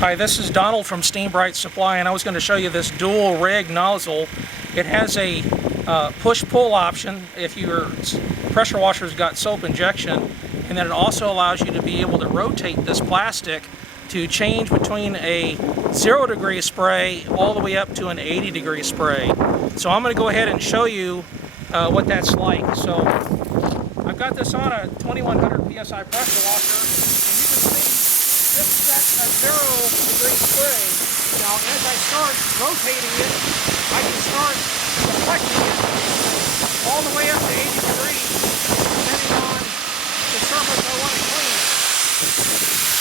Hi, this is Donald from Steam Bright Supply, and I was going to show you this dual rig nozzle. It has a push-pull option if your pressure washer's got soap injection, and then it also allows you to be able to rotate this plastic to change between a 0-degree spray all the way up to an 80-degree spray. So I'm going to go ahead and show you what that's like. So I've got this on a 2100 psi pressure washer, and you can see this is at a 0-degree spray. Now as I start rotating it, I can start deflecting it all the way up to 80 degrees, depending on the surface I want to clean.